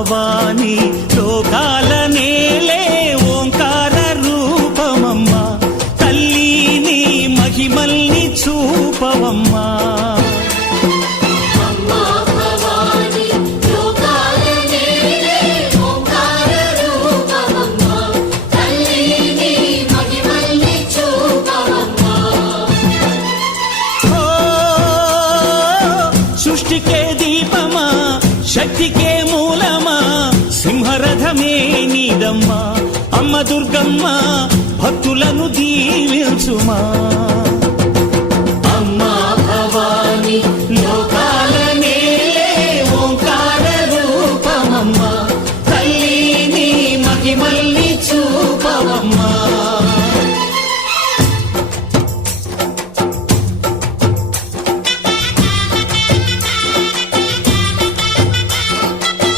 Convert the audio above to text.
భవాని లోకాల నేలే ఓంకార రూపమమ్మా తల్లి నీ మహిమల్ని చూపవమ్మా సృష్టికే దీపమా శక్తికే మూలమా సింహరథమే నీదమ్మా అమ్మ దుర్గమ్మ భక్తులను దీవించుమా